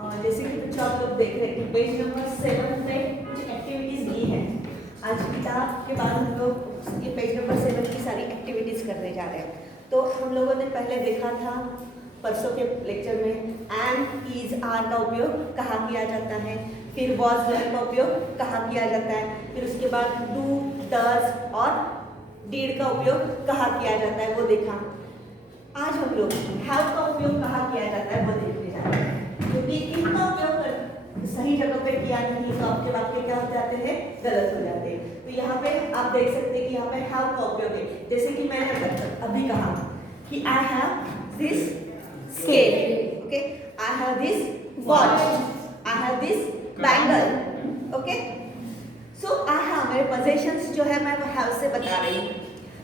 जैसे कि बच्चों आप लोग देख रहे हैं कि पेज नंबर 7 पे कुछ एक्टिविटीज दी है। आज किताब के बाद हम लोग ये पेज नंबर 7 की सारी एक्टिविटीज करने जा रहे हैं। तो हम लोगों ने पहले देखा था परसों के लेक्चर में एम, इज, आर का उपयोग कहाँ किया जाता है, फिर वॉज वर का उपयोग कहाँ किया जाता है, फिर उसके बाद डू, डज और डीड का उपयोग कहाँ किया जाता है वो देखा। आज हम लोग हैव का उपयोग कहाँ किया जाता है वो देखने जा रहे हैं, क्योंकि इनका उपयोग सही जगह पे किया नहीं तो आपके वाक्य क्या हो जाते हैं, गलत हो जाते हैं। तो यहाँ पे आप देख सकते हैं कि यहाँ पे हैव का उपयोग है। जैसे कि मैंने अभी कहा कि I have this scale, okay, I have this watch, I have this bangle, okay. So I have, मेरे पोजेशंस जो है मैं वो हैव से बता रही हूँ।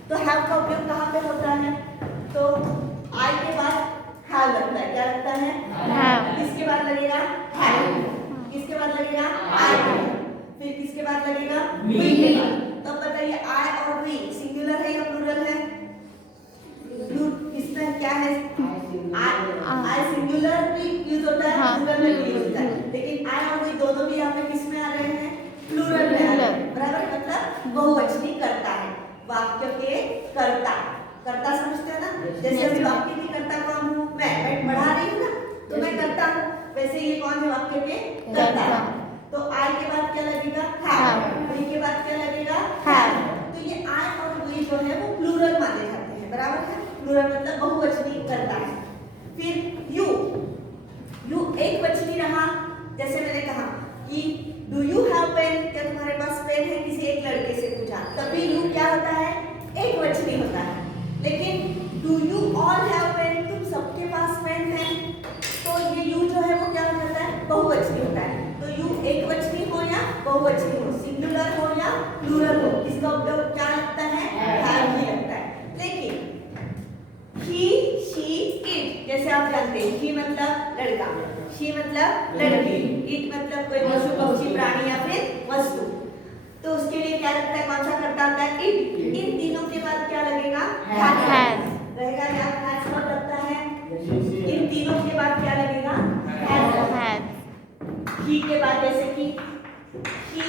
तो हैव का उपयोग कहाँ पे होता है, तो आई के बाद हैव लगता है, क्या लगता है, हैव। किसके बाद लगेगा, हैव। किसके बाद लगेगा, आई। फिर किसके बाद लगेगा, वी के बाद। तो बताइए आई और वी सिंगुलर है या प्लूरल है, इसमें क्या है, आई सिंगुलर भी यूज होता है, प्लूरल में भी यूज होता है, लेकिन आई और वी दोनों भी यहाँ पे किस में आ रहे हैं, प्लूरल में आ रहे हैं, बराबर। मतलब बहुवचनी करता है, वाक्य के कर्ता, कर्ता समझते हैं ना। जैसे अभी वाक्य की कर्ता कौन हूँ मैं पढ़ा रही हूँ ना, तो मैं करता हूँ, वैसे ये कौन है वाक्य के कर्ता। तो आई के बाद क्या लगेगा, हैव। वी के बाद क्या लगेगा, हैव। तो ये आई और वी जो है वो प्लूरल माने जाते हैं, बराबर है। प्लूरल मतलब बहुवचनी करता है। फिर यू, यू एक वचनी रहा। जैसे मैंने कहा कि डू यू हैव पेन, क्या तुम्हारे पास पेन है, किसी एक लड़के से पूछा, तभी यू क्या होता है, एक वचनी होता है। लेकिन do you all have pen, तुम सबके पास पेन है, तो ये यू जो है वो क्या हो जाता है, बहुवचनी होता है। तो यू एक वचनी हो या बहुवचनी हो, सिंगुलर हो या प्लूरल हो, इसका उपयोग क्या लगता है, हैव ही लगता है। लेकिन ही, शी, इट, जैसे आप जानते हैं ही मतलब लड़का, शी मतलब लड़की, इट मतलब कोई पशु पक्षी प्राणी या फिर वस्तु। तो उसके लिए क्या लगता है, कौन सा कर्ता आता है, इट। इन तीनों के बाद क्या लगेगा, हैज रहेगा। या हैज कब लगता है, इन तीनों के बाद क्या लगेगा, हैज। ही के बाद जैसे कि he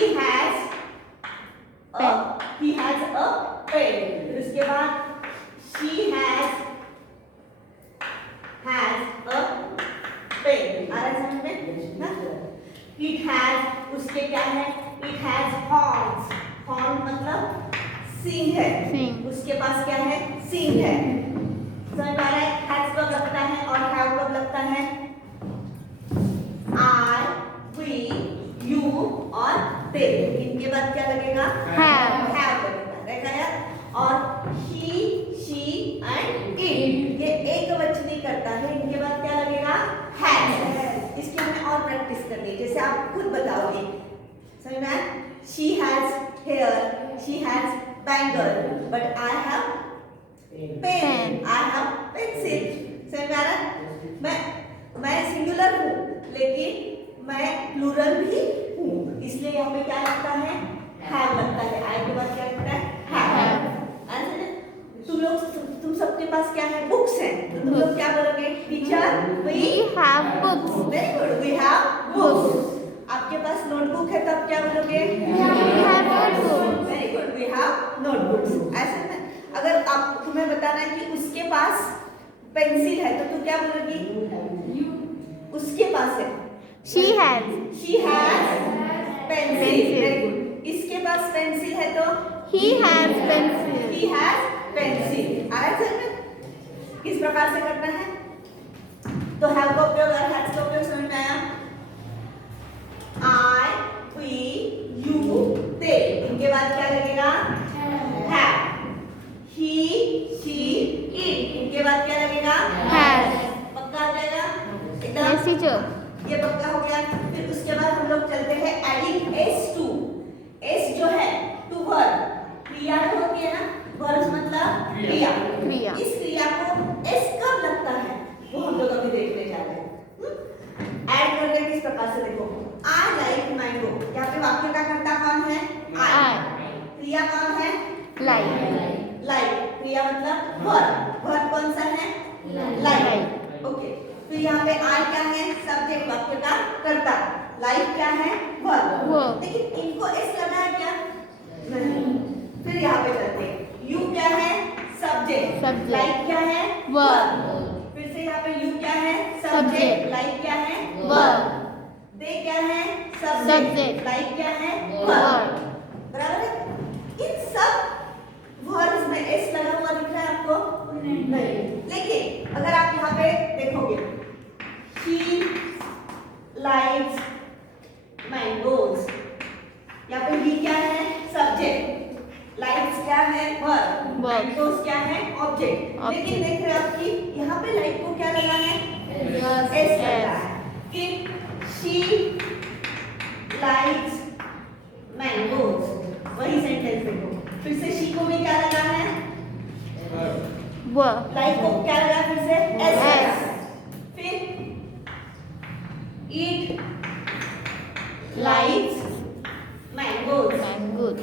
has a pen, फिर उसके बाद she has a pen, आ रहा है समझ में ना। it has, उसके क्या है, it has horns, horn मतलब सींग है, उसके पास क्या है, सींग है। समझ आ रहा है, has कब लगता है और have कब लगता है, I, we, you और they, इनके बाद क्या लगेगा, have लगेगा, रहेगा यार। और he, she and it, ये एक वचनी करता है, इनके बाद क्या लगेगा, has। इसकी हमें और प्रैक्टिस करनी है, जैसे आप खुद बताओगे, समझ में आया। she has hair, she has bangle, but I have pen, I have pencil। समझ में आ रहा, मैं सिंगुलर हूँ लेकिन मैं प्लूरल भी हूँ, इसलिए यहाँ पे क्या लगता है, हैव लगता है। आई के बाद क्या लगता है, हैव। तुम सबके पास क्या है, बुक्स हैं, तो तुम लोग क्या बोलोगे, teacher we have books. Very good, we have books. आपके पास नोटबुक है तो आप क्या बोलोगे, we have notebook. Very good, we have notebooks. ऐसे में अगर आप तुम्हें बताना है कि उसके पास पेंसिल है तो तू क्या बोलोगी, उसके पास है, she has pencil। Very good. इसके पास पेंसिल है तो he has pencil। किस प्रकार से करना है, तो have का उपयोग और has का उपयोग समझ में आया। I, we, you, they, इनके बाद क्या लगेगा, have। he, she, it, इनके बाद क्या लगेगा, has। पक्का आ जाएगा एकदम, ये पक्का हो गया। फिर उसके बाद हम लोग चलते हैं एडिंग एस टू। एस जो है टू वर्ब, क्रिया होती है ना, वर्ब मतलब क्रिया। इस क्रिया को एस कब लगता है वो हम लोग अभी देखने जा रहे हैं। ऐड करने किस प्रकार से, देखो आई लाइक मैंगो, यहाँ पे वाक्य का कर्ता कौन है, आई। क्रिया कौन है, लाइक। क्रिया मतलब वर्ब कौन सा है, लाइक, ओके। तो यहाँ पे आई क्या है, सब्जेक्ट वाक्य का करता, लाइक क्या है? वर्ब। लेकिन इनको एस लगा है क्या? नहीं। फिर यहाँ पे चलते हैं, यू क्या है? सब्जेक्ट। लाइक क्या है? वर्ब। फिर से यहाँ पे यू क्या है? सब्जेक्ट। Subject. लाइक क्या है? वर्ब। दे क्या है? Subject. लाइक क्या है? वर्ब। बराबर है? इन सब वर्ड्स में एस लगा हुआ दिख रहा है आपको? नहीं। लेकिन अगर आप यहाँ पे देखोगे, she likes mangoes, यहाँ पे he क्या है? सब्जेक्ट। likes क्या है? वर्ब। mangoes क्या है? ऑब्जेक्ट। लेकिन देख रहे हो आप कि यहाँ पे लाइक को क्या लगा है? एस लगा है। कि she likes mangoes, वही सेंटेंस देखो। फिर से she को भी क्या लगा है? वर्ब। लाइक को क्या लगा? फिर से एस लगा। फिर it likes mangoes, मैंगोज।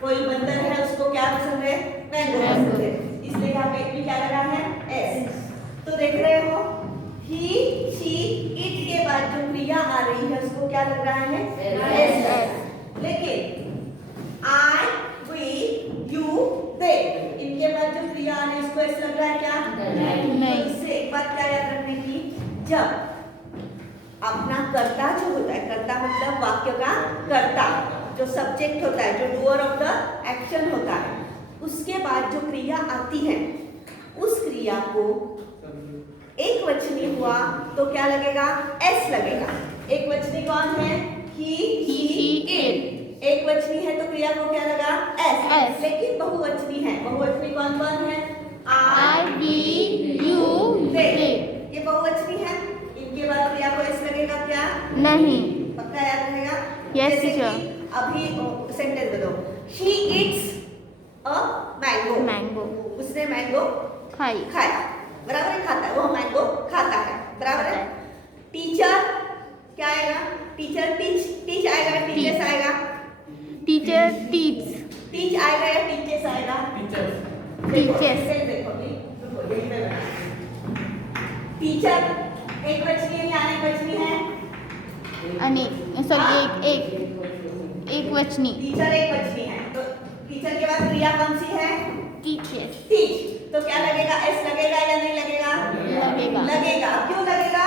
कोई बंदर है उसको क्या पसंद है? मैंगो पसंद है, इसलिए यहाँ पे भी क्या लगा है? एस। तो देख रहे हो, he, she, it के बाद जो क्रिया आ रही है उसको क्या लग रहा है? एस। लेकिन I, we, you, they, इनके बाद जो क्रिया आ रही है उसको एस लग रहा है क्या? नहीं। तो इससे एक बात क्या याद रखने की, जब अपना कर्ता जो होता है, कर्ता मतलब वाक्य का कर्ता, जो सब्जेक्ट होता है, जो डूअर ऑफ द एक्शन होता है, उसके बाद जो क्रिया आती है, उस क्रिया को एक वचनी हुआ तो क्या लगेगा? एस लगेगा। एक वचनी कौन है? ही, शी, इट। एक वचनी है तो क्रिया को क्या लगा? एस। लेकिन बहुवचनी है, बहुवचनी कौन कौन है? आई, वी, यू, दे। ये बहुवचनी है, इनके बाद क्रिया को एस लगेगा क्या? नहीं। पक्का याद रहेगा? Yes, जैसे teacher. कि अभी सेंटेंस दे दो, she eats a mango, mango. उसने मैंगो खाई। खाया, बराबर है? खाता है, वो मैंगो खाता है, बराबर है? टीचर क्या आएगा? टीचर टीच आएगा, टीचर्स आएगा? Teacher teach. टीच आएगा या टीचर्स आएगा? टीचर्स। देखो टीचर एक वचनी है या अनेक वचनी है? अनेक, सॉरी, एक वचनी। टीचर एक वचनी है, तो टीचर के बाद क्रिया कौन सी है? टीचर्स। टीच। तो क्या लगेगा? एस लगेगा या नहीं लगेगा? लगेगा। लगेगा। क्यों लगेगा?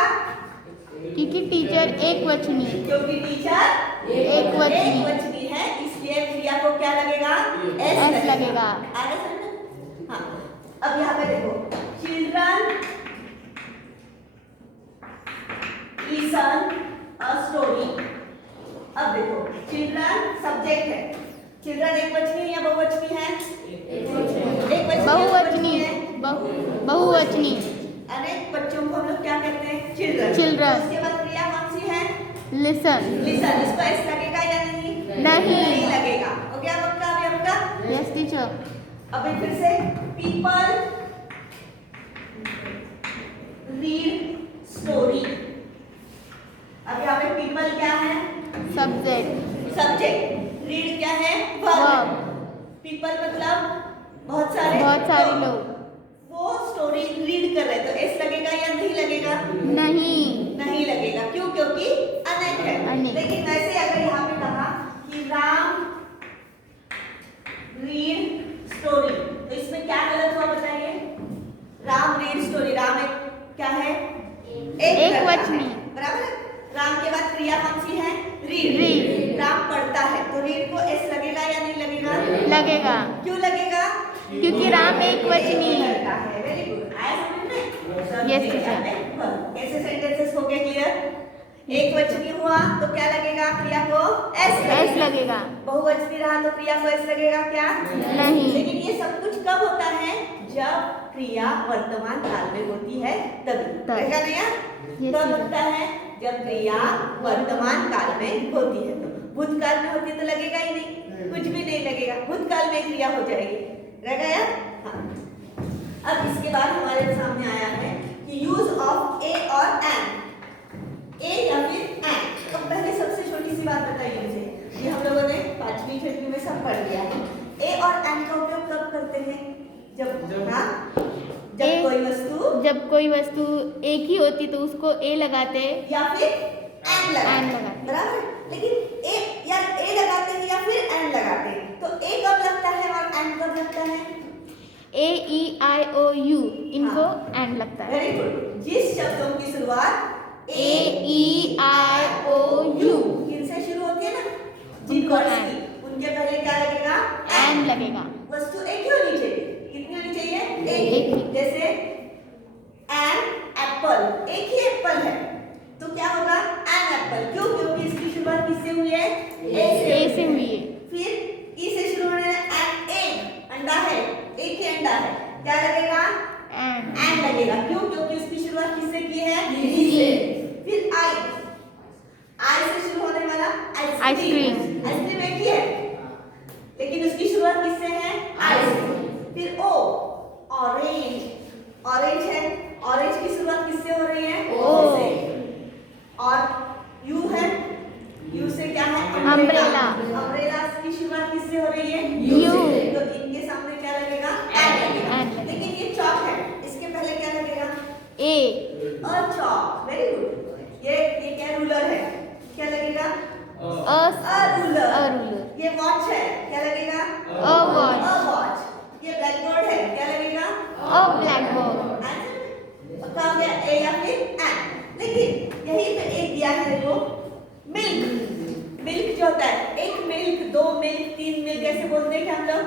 क्योंकि टीचर एक वचनी। क्योंकि टीचर एक वचनी है, इसलिए क्रिया को क्या लगेगा? एस लगेगा। आगे समझो? हाँ। अब यहाँ पे देखो, चिल्ड्रन लिसन अ स्टोरी। अब देखो, चिल्ड्रन सब्जेक्ट है, चिल्ड्रन एक वचनी या बहुवचनी है? एक वचनी। बहुवचनी। बहुवचनी। अनेक बच्चों को हम लोग क्या कहते हैं? चिल्ड्रन। चिल्ड्रन। उसके बाद क्रिया कौन सी है? लिसन। लिसन। इसको एस लगेगा या नहीं? नहीं लगेगा। हो गया पक्का अभी आपका? Yes teacher. अभी फिर से, पीपल रीड स्टोरी। अब यहाँ पे पीपल क्या है? सब्जेक्ट। सब्जेक्ट। रीड क्या है? वर्ब। पीपल मतलब बहुत सारे लोग। वो स्टोरी रीड कर रहे, तो एस लगेगा या नहीं लगेगा? नहीं लगेगा। क्यों? क्योंकि अनेक है। अनेक। लेकिन वैसे अगर यहाँ पे कहा कि राम रीड स्टोरी, तो इसमें क्या गलत हुआ बताइए? राम रीड स्टोरी, राम एक क्या है? एक वचनी। बराबर है? राम के बाद क्रिया कौन सी है? रीड। राम पढ़ता है, तो रीड को एस लगेगा या नहीं लगेगा? लगेगा। क्यों लगेगा? क्योंकि राम एक वचनी है। Very good. आया समझ में? Yes teacher. कैसे सेंटेंसेस हो गए क्लियर? एक वचनी हुआ तो क्या लगेगा? क्रिया को एस लगेगा। बहुवचनी रहा तो क्रिया को एस लगेगा क्या? नहीं। लेकिन ये सब कुछ कब होता है? जब क्रिया वर्तमान काल में होती है तभी। रहेगा ना यार? तब लगता है जब क्रिया वर्तमान काल में होती है। तो भूतकाल में होती तो लगेगा ही नहीं, कुछ भी नहीं लगेगा। भूतकाल में क्रिया हो जाएगी। रहेगा यार? हाँ। अब इसके बाद हमारे सामने आया है कि यूज ऑफ ए और एन। ए या फिर एन। तो पहले सबसे छोटी सी बात बताइए मुझे, ये हम लोगों ने 5वीं 6वीं में सब पढ़ लिया है। ए और एन का उपयोग कब करते हैं? जब कोई वस्तु एक ही होती तो उसको ए लगाते, या फिर एन लगाते एन हैं, लगाते हैं। बराबर है? लेकिन ए या ए लगाते हैं या फिर एन लगाते हैं, तो ए कब लगता है और एन कब लगता है? ए ई आई ओ यू इनको एन लगता है। Very good. जिस शब्दों की शुरुआत ए ई आई ओ यू इनसे शुरू होती है ना, जिन उनको वर्ड्स एन। की, उनके पहले क्या लगेगा? एन लगेगा। वस्तु एक ही होनी चाहिए। कितनी होनी चाहिए? एक एक ही। ही। जैसे एन एप्पल, एक ही एप्पल है, तो क्या होगा? An apple. क्यों? क्योंकि इसकी शुरुआत किससे हुई है? ए से हुई है। फिर ई से शुरू होने वाला एन एग, अंडा है, एक ही अंडा है, क्या लगेगा? एन। एन लगेगा। क्यों? क्योंकि उसकी शुरुआत किससे की है? ई से। फिर आई, आई से शुरू होने वाला आइसक्रीम। आइसक्रीम एक ही है, लेकिन उसकी शुरुआत किससे है? आई से। फिर ओ, ऑरेंज, ऑरेंज है, ऑरेंज की शुरुआत किससे हो रही है? ओ से। और यू है, यू से क्या है? अम्ब्रेला। अम्ब्रेला की शुरुआत किससे हो रही है? यू। तो इनके सामने क्या लगेगा? एन लगेगा। एन लगेगा। लेकिन ये चॉक है, इसके पहले क्या लगेगा? ए अ चॉक। Very good. ये क्या है? रूलर है, क्या लगेगा? A ruler. A ruler. ये वॉच है, क्या लगेगा? A watch. वॉच। ये ब्लैक बोर्ड है, क्या लगेगा? अ ब्लैक बोर्ड। पक्का हो गया? ए या फिर एन। लेकिन यहीं पे एक दिया है, देखो, मिल्क। मिल्क जो होता है, एक मिल्क, दो मिल्क, तीन मिल्क, ऐसे बोलते हैं क्या हम लोग?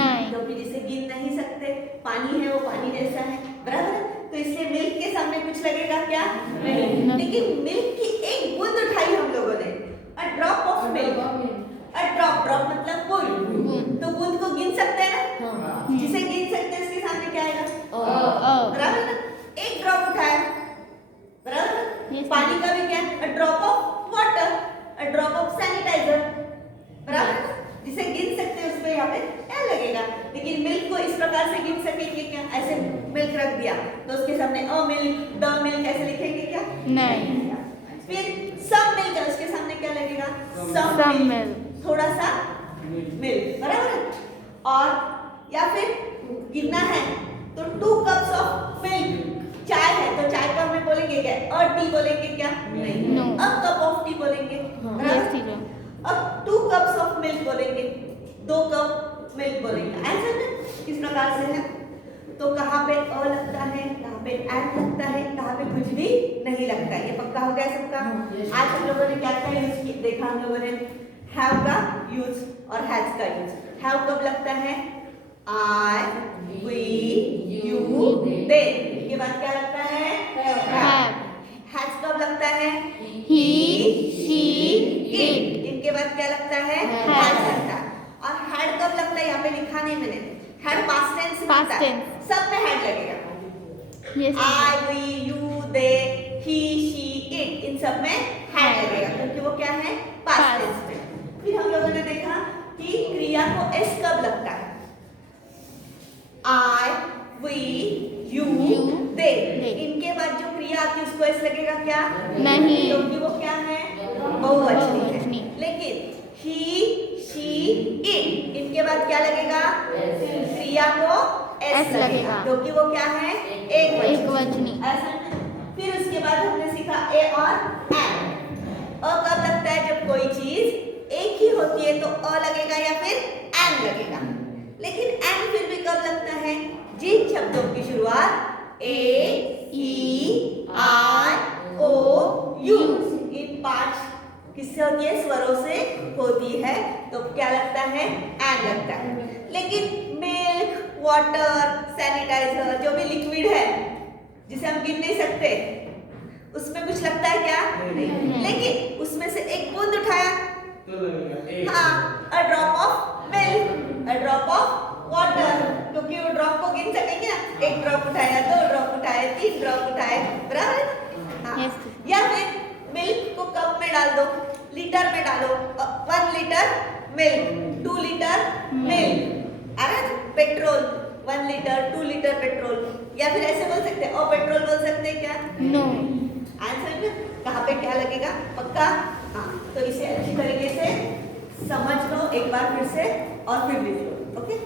नहीं। क्योंकि जिसे गिन नहीं सकते, पानी है वो पानी जैसा है, बराबर है? तो इसलिए मिल्क के सामने कुछ लगेगा क्या? नहीं। लेकिन मिल्क की एक बूंद उठाई हम लोगों ने, अ drop of milk. A drop, drop मतलब बूंद, तो बूंद को गिन सकते हैं ना? जिसे गिन सकते हैं उसके सामने क्या आएगा? बराबर ना? एक ड्रॉप उठाया, बराबर? पानी का भी क्या है? A drop of water, a drop of sanitiser, बराबर? जिसे गिन सकते हैं उस पे यहाँ पे क्या लगेगा? लेकिन मिल्क को इस प्रकार से गिन सकेंगे क्या? ऐसे मिल्क रख दिया तो उसके सामने अ मिल्क, द मिल्क ऐसे लिखेंगे क्या? नहीं। फिर सम मिल्क है, उसके सामने क्या लगेगा? Some milk. थोड़ा सा मिल्क, बराबर है? और या फिर गिनना है तो 2 कप्स ऑफ मिल्क। चाय है तो चाय को हमें बोलेंगे क्या? अ टी बोलेंगे क्या? नहीं। No. A cup of T बोलेंगे, यस बराबर? टीचर। अब 2 कप्स ऑफ मिल्क बोलेंगे, 2 कप मिल्क बोलेंगे। आंसर में किस प्रकार से है? तो कहाँ पे अ लगता है, कहाँ पे एन लगता है, कहाँ पे कुछ भी नहीं लगता है। ये पक्का हो गया सबका? आज हम लोगों ने क्या क्या यूज किया देखा? हम लोगों ने हैव का यूज और हैज का यूज। हैव कब लगता है? आई, वी, यू, दे। इसके बाद क्या लगता है? हैव। हैज कब लगता है? ही शी इट। इनके बाद क्या लगता है? Had. हैड लगता है। और हैड कब लगता है? यहाँ पे लिखा नहीं मैंने। हैड पास्ट टेंस में Past लगता है। tense. सब में हैड लगेगा। Yes I, we, you, they, he, she, it, इन सब में हैड Had. लगेगा क्योंकि वो क्या है? Past Past. टेंस में। फिर हम लोगों ने देखा कि क्रिया को एस कब लगता है? I, we, you, You, they. they. इनके बाद जो क्रिया आती है उसको एस लगेगा क्या? नहीं। क्योंकि वो क्या है? बहुवचनी बहुवचनी। है। लेकिन ही, शी, इट, इनके बाद क्या लगेगा? क्रिया को एस S लगेगा लगेगा। क्योंकि वो क्या है? एक एकवचनी। ऐसा नहीं। फिर उसके बाद हमने सीखा ए और एन। अ कब लगता है? जब कोई चीज एक ही होती है तो अ लगेगा या फिर एन लगेगा। लेकिन एन फिर भी कब लगता है? जिन शब्दों की शुरुआत ए, ई, आई, ओ, यू, इन 5 किससे होती है? स्वरों से होती है, तो क्या लगता है? एन लगता है। लेकिन मिल्क, वाटर, सैनिटाइजर, जो भी लिक्विड है जिसे हम गिन नहीं सकते, उसमें कुछ लगता है क्या? नहीं। लेकिन उसमें से एक बूंद उठाया, हाँ, अ drop of milk, a drop of water, क्योंकि वो ड्रॉप को गिन सकेंगे ना? एक ड्रॉप उठाया, 2 ड्रॉप उठाए, 3 ड्रॉप उठाए, बराबर? हाँ। Yes. या फिर मिल्क को कप में डाल दो, लीटर में डालो, 1 लीटर मिल्क, 2 लीटर मिल्क। अरे पेट्रोल, 1 लीटर, 2 लीटर पेट्रोल, या फिर ऐसे बोल सकते हैं, और पेट्रोल बोल सकते हैं क्या? नो। आंसर में कहाँ पे क्या लगेगा? पक्का? हाँ। तो इसे अच्छी तरीके से समझ लो एक बार फिर से और फिर लिख लो, ओके?